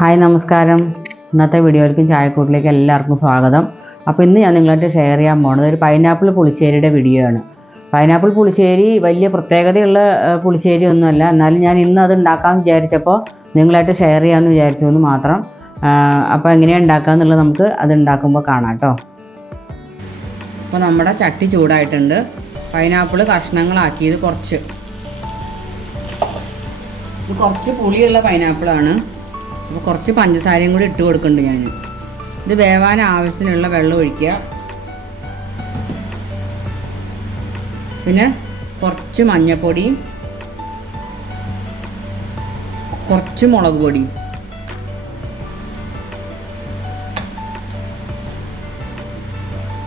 Hi നമസ്കാരം. ഇന്നത്തെ വീഡിയോയിലേക്കും ചായക്കൂട്ടിലേക്ക് എല്ലാവർക്കും സ്വാഗതം. അപ്പോൾ ഇന്ന് ഞാൻ നിങ്ങളായിട്ട് ഷെയർ ചെയ്യാൻ പോകുന്നത് ഒരു പൈനാപ്പിൾ പുളിശ്ശേരിയുടെ വീഡിയോ ആണ്. പൈനാപ്പിൾ പുളിശ്ശേരി വലിയ പ്രത്യേകതയുള്ള പുളിശ്ശേരി ഒന്നുമല്ല. എന്നാലും ഞാൻ ഇന്ന് അത് ഉണ്ടാക്കാൻ വിചാരിച്ചപ്പോൾ നിങ്ങളായിട്ട് ഷെയർ ചെയ്യാമെന്ന് വിചാരിച്ചു എന്ന് മാത്രം. അപ്പോൾ എങ്ങനെയാണ് ഉണ്ടാക്കുക എന്നുള്ളത് നമുക്ക് അത് ഉണ്ടാക്കുമ്പോൾ കാണാം കേട്ടോ. അപ്പോൾ നമ്മുടെ ചട്ടി ചൂടായിട്ടുണ്ട്. പൈനാപ്പിൾ കഷ്ണങ്ങളാക്കിയത് കുറച്ച്. കുറച്ച് പുളിയുള്ള പൈനാപ്പിളാണ് അപ്പോൾ കുറച്ച് പഞ്ചസാരയും കൂടി ഇട്ട് കൊടുക്കുന്നുണ്ട് ഞാൻ ഇത് വേവാൻ ആവശ്യത്തിനുള്ള വെള്ളം ഒഴിക്കുക പിന്നെ കുറച്ച് മഞ്ഞൾപ്പൊടി കുറച്ച് മുളക് പൊടിയും.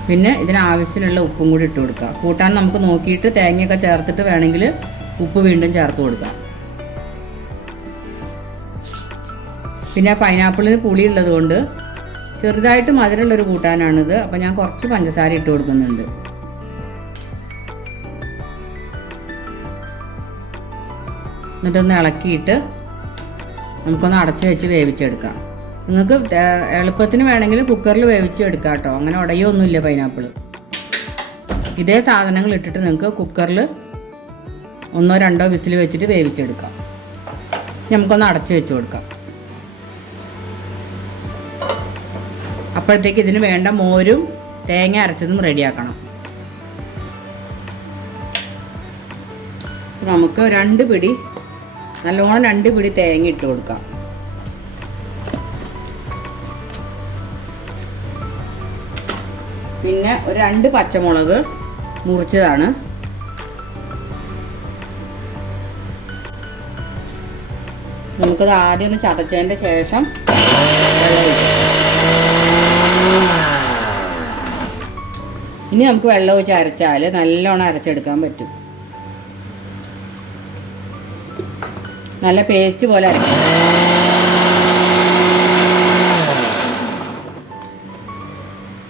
പിന്നെ ഇതിനാവശ്യത്തിനുള്ള ഉപ്പും കൂടി ഇട്ട് കൊടുക്കുക കൂട്ടാൻ നമുക്ക് നോക്കിയിട്ട് തേങ്ങയൊക്കെ ചേർത്തിട്ട് വേണമെങ്കിൽ ഉപ്പ് വീണ്ടും ചേർത്ത് കൊടുക്കാം. പിന്നെ ആ പൈനാപ്പിളിന് പുളി ഉള്ളതുകൊണ്ട് ചെറുതായിട്ട് മധുരമുള്ളൊരു കൂട്ടാനാണിത്. അപ്പം ഞാൻ കുറച്ച് പഞ്ചസാര ഇട്ട് കൊടുക്കുന്നുണ്ട്. എന്നിട്ടൊന്ന് ഇളക്കിയിട്ട് നമുക്കൊന്ന് അടച്ച് വെച്ച് വേവിച്ചെടുക്കാം. നിങ്ങൾക്ക് എളുപ്പത്തിന് വേണമെങ്കിൽ കുക്കറിൽ വേവിച്ചെടുക്കാം കേട്ടോ അങ്ങനെ ഉടയൊന്നുമില്ല പൈനാപ്പിൾ ഇതേ സാധനങ്ങൾ ഇട്ടിട്ട് നിങ്ങൾക്ക് കുക്കറിൽ ഒന്നോ രണ്ടോ വിസിൽ വെച്ചിട്ട് വേവിച്ചെടുക്കാം. നമുക്കൊന്ന് അടച്ചു വെച്ച് കൊടുക്കാം. അപ്പോഴത്തേക്ക് ഇതിന് വേണ്ട മോരും തേങ്ങ അരച്ചതും റെഡിയാക്കണം. നമുക്ക് രണ്ട് പിടി നല്ലോണം രണ്ട് പിടി തേങ്ങ ഇട്ട് കൊടുക്കാം. പിന്നെ ഒരു രണ്ട് പച്ചമുളക് മുറിച്ചതാണ്. നമുക്കത് ആദ്യം ഒന്ന് ചതച്ചതിന്റെ ശേഷം വെള്ളം ഒഴിക്കാം ഇനി നമുക്ക് വെള്ളം ഒഴിച്ച് അരച്ചാൽ നല്ലോണം അരച്ചെടുക്കാൻ പറ്റും. നല്ല പേസ്റ്റ് പോലെ അരക്കും.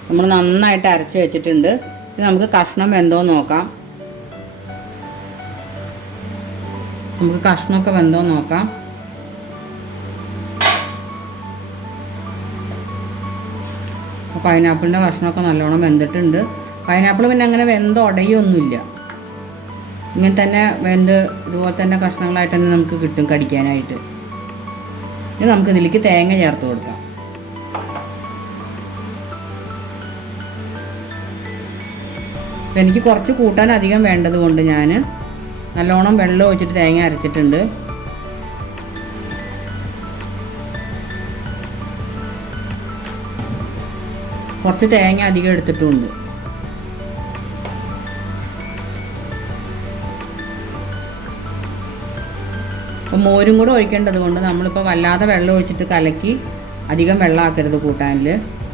നമ്മൾ നന്നായിട്ട് അരച്ച് വെച്ചിട്ടുണ്ട്. നമുക്ക് കഷ്ണം വെന്തോ നോക്കാം. നമുക്ക് കഷ്ണമൊക്കെ വെന്തോ നോക്കാം. പൈനാപ്പിളിന്റെ കഷ്ണമൊക്കെ നല്ലോണം വെന്തിട്ടുണ്ട്. പൈനാപ്പിൾ പിന്നെ അങ്ങനെ വെന്ത് ഉടയൊന്നുമില്ല ഇങ്ങനെ തന്നെ വെന്ത് ഇതുപോലെ തന്നെ കഷ്ണങ്ങളായിട്ട് തന്നെ നമുക്ക് കിട്ടും കടിക്കാനായിട്ട്. ഇനി നമുക്ക് ഇതിലേക്ക് തേങ്ങ ചേർത്ത് കൊടുക്കാം. എനിക്ക് കുറച്ച് കൂട്ടാൻ അധികം വേണ്ടത് കൊണ്ട് ഞാൻ നല്ലോണം വെള്ളം ഒഴിച്ചിട്ട് തേങ്ങ അരച്ചിട്ടുണ്ട്. കുറച്ച് തേങ്ങ അധികം എടുത്തിട്ടുമുണ്ട് അപ്പം മോരും കൂടെ ഒഴിക്കേണ്ടത് കൊണ്ട് നമ്മളിപ്പോൾ വല്ലാതെ വെള്ളം ഒഴിച്ചിട്ട് കലക്കി അധികം വെള്ളമാക്കരുത് കൂട്ടാനിൽ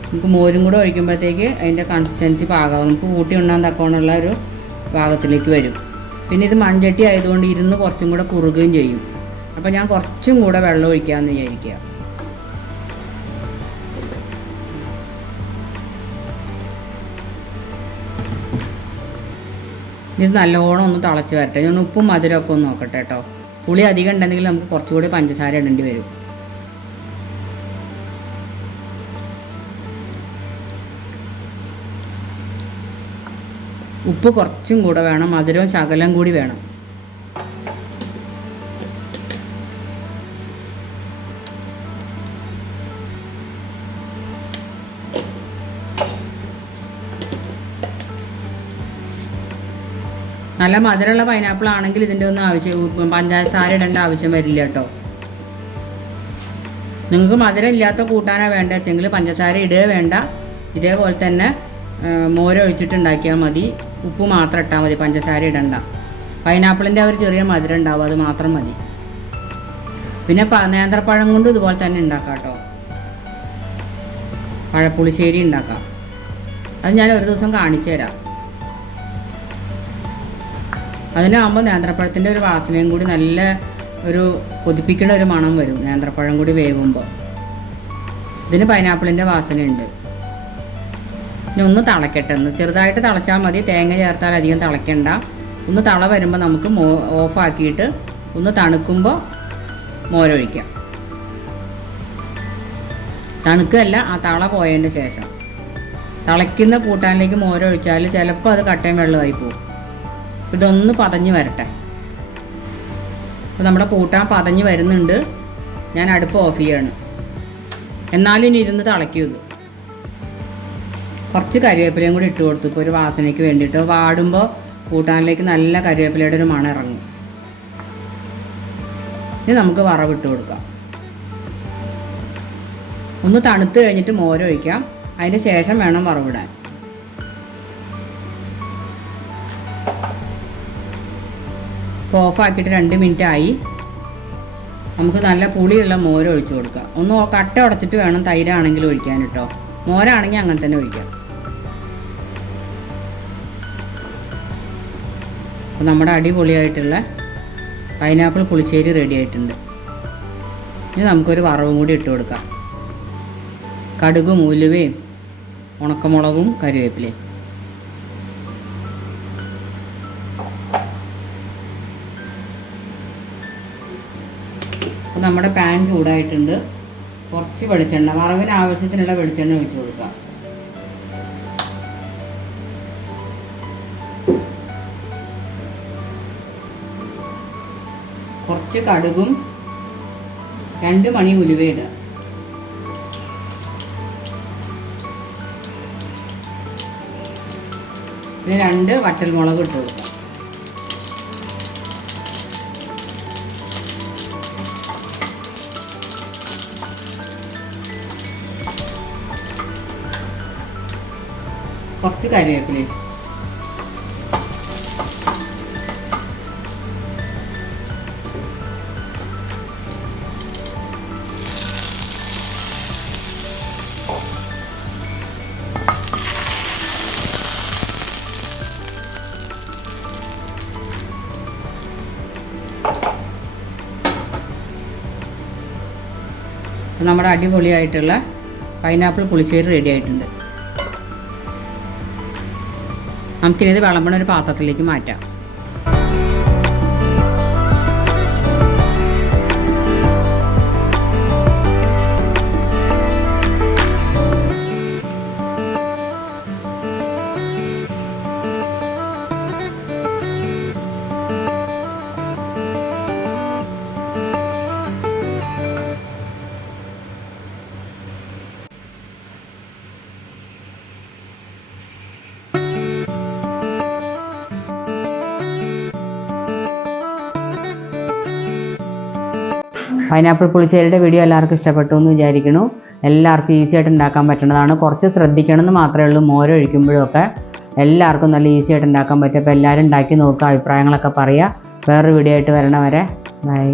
നമുക്ക് മോരും കൂടെ ഒഴിക്കുമ്പോഴത്തേക്ക് അതിന്റെ കൺസിസ്റ്റൻസി പാകാവും. നമുക്ക് കൂട്ടി ഉണ്ണാൻ തക്കവണ്ണമുള്ള ഒരു പാകത്തിലേക്ക് വരും. പിന്നെ ഇത് മൺചട്ടി ആയതുകൊണ്ട് ഇരുന്ന് കുറച്ചും കൂടെ കുറുകുകയും ചെയ്യും. അപ്പോൾ ഞാൻ കുറച്ചും കൂടെ വെള്ളം ഒഴിക്കാമെന്ന് വിചാരിക്കുക ഇത് നല്ലോണം ഒന്ന് തിളച്ച് വരട്ടെ. ഞാൻ ഉപ്പും മധുരമൊക്കെ ഒന്ന് നോക്കട്ടെ കേട്ടോ പുളി അധികം ഉണ്ടെങ്കിൽ നമുക്ക് കുറച്ചുകൂടി പഞ്ചസാര ഇടേണ്ടി വരും. ഉപ്പ് കുറച്ചും കൂടെ വേണം മധുരവും ശകലം കൂടി വേണം. നല്ല മധുരമുള്ള പൈനാപ്പിൾ ആണെങ്കിൽ ഇതിന്റെ ഒന്നും ആവശ്യം പഞ്ചസാര ഇടേണ്ട ആവശ്യം വരില്ല കേട്ടോ. നിങ്ങൾക്ക് മധുരം ഇല്ലാത്ത കൂട്ടാനാണ് വേണ്ട വെച്ചെങ്കിൽ പഞ്ചസാര ഇടുക വേണ്ട. ഇതേപോലെ തന്നെ മോരൊഴിച്ചിട്ടുണ്ടാക്കിയാൽ മതി. ഉപ്പ് മാത്രം ഇട്ടാൽ മതി പഞ്ചസാര ഇടണ്ട. പൈനാപ്പിളിന്റെ ഒരു ചെറിയ മധുരം ഉണ്ടാവും അത് മാത്രം മതി. പിന്നെ നേന്ത്രപ്പഴം കൊണ്ട് ഇതുപോലെ തന്നെ ഉണ്ടാക്കാം കേട്ടോ. പഴപ്പുളിശ്ശേരി ഉണ്ടാക്കാം. അത് ഞാൻ ഒരു ദിവസം കാണിച്ചു തരാം അതിനാകുമ്പോൾ നേന്ത്രപ്പഴത്തിന്റെ ഒരു വാസനയും കൂടി നല്ല ഒരു കൊതിപ്പിക്കുന്ന ഒരു മണം വരും. നേന്ത്രപ്പഴം കൂടി വേവുമ്പോൾ ഇതിന് പൈനാപ്പിളിന്റെ വാസനയുണ്ട്. ഇനി ഒന്ന് തിളക്കട്ടെ. ഒന്ന് ചെറുതായിട്ട് തിളച്ചാൽ മതി. തേങ്ങ ചേർത്താൽ അധികം തിളയ്ക്കണ്ട ഒന്ന് തള വരുമ്പോൾ നമുക്ക് മോ ഓഫാക്കിയിട്ട് ഒന്ന് തണുക്കുമ്പോൾ മോരൊഴിക്കാം. തണുക്കല്ല ആ തള പോയതിന്റെ ശേഷം. തിളയ്ക്കുന്ന കൂട്ടാനിലേക്ക് മോരൊഴിച്ചാൽ ചിലപ്പോൾ അത് കട്ടയും വെള്ളമായി പോകും ഇതൊന്ന് പതഞ്ഞ് വരട്ടെ. അപ്പോൾ നമ്മുടെ കൂട്ടാൻ പതഞ്ഞ് വരുന്നുണ്ട്. ഞാൻ അടുപ്പ് ഓഫ് ചെയ്യാണ്. എന്നാലും ഇനി ഇരുന്ന് തിളക്കിയത് കുറച്ച് കരിവേപ്പിലയും കൂടി ഇട്ട് കൊടുത്തു. ഇപ്പോൾ ഒരു വാസനയ്ക്ക് വേണ്ടിയിട്ട് വാടുമ്പോൾ കൂട്ടാനിലേക്ക് നല്ല കരിവേപ്പിലയുടെ ഒരു മണം ഇറങ്ങും. ഇനി നമുക്ക് വറവിട്ട് കൊടുക്കാം. ഒന്ന് തണുത്ത് കഴിഞ്ഞിട്ട് മോരൊഴിക്കാം. അതിന് ശേഷം വേണം വറവിടാൻ ഇപ്പോൾ ഓഫാക്കിയിട്ട് രണ്ട് മിനിറ്റ് ആയി നമുക്ക് നല്ല പുളിയുള്ള മോര് ഒഴിച്ചു കൊടുക്കാം. ഒന്ന് കട്ട ഉടച്ചിട്ട് വേണം തൈരാണെങ്കിൽ ഒഴിക്കാൻ കേട്ടോ. മോരാണെങ്കിൽ അങ്ങനെ തന്നെ ഒഴിക്കാം. അപ്പോൾ നമ്മുടെ അടിപൊളിയായിട്ടുള്ള പൈനാപ്പിൾ പുളിശ്ശേരി റെഡി ആയിട്ടുണ്ട്. ഇനി നമുക്കൊരു വറവും കൂടി ഇട്ട് കൊടുക്കാം. കടുകും ഉലുവയും ഉണക്കമുളകും കറിവേപ്പിലയും. അപ്പോൾ നമ്മുടെ പാൻ ചൂടായിട്ടുണ്ട്. കുറച്ച് വെളിച്ചെണ്ണ വറവിന് ആവശ്യത്തിനുള്ള വെളിച്ചെണ്ണ ഒഴിച്ചു കൊടുക്കാം കുറച്ച് കടുകും രണ്ട് മണി ഉലുവയിടുക പിന്നെ രണ്ട് വട്ടൽമുളക് ഇട്ട് കൊടുക്കുക. കുറച്ച് കറിവേപ്പിലയും നമ്മുടെ അടിപൊളിയായിട്ടുള്ള പൈനാപ്പിൾ പുളിശ്ശേരി റെഡി ആയിട്ടുണ്ട്. നമുക്കിനിത് വിളമ്പണ ഒരു പാത്രത്തിലേക്ക് മാറ്റാം. പൈനാപ്പിൾ പുളിശ്ശേരിയുടെ വീഡിയോ എല്ലാവർക്കും ഇഷ്ടപ്പെട്ടു എന്ന് വിചാരിക്കുന്നു. എല്ലാവർക്കും ഈസി ആയിട്ട് ഉണ്ടാക്കാൻ പറ്റുന്നതാണ് കുറച്ച് ശ്രദ്ധിക്കണം എന്ന് മാത്രമേ ഉള്ളൂ മോരൊഴിക്കുമ്പോഴൊക്കെ എല്ലാവർക്കും നല്ല ഈസി ആയിട്ട് ഉണ്ടാക്കാൻ പറ്റും. അപ്പോൾ എല്ലാവരും ഉണ്ടാക്കി നോക്കുക അഭിപ്രായങ്ങളൊക്കെ പറയുക വേറൊരു വീഡിയോ ആയിട്ട് വരണവരെ. ബൈ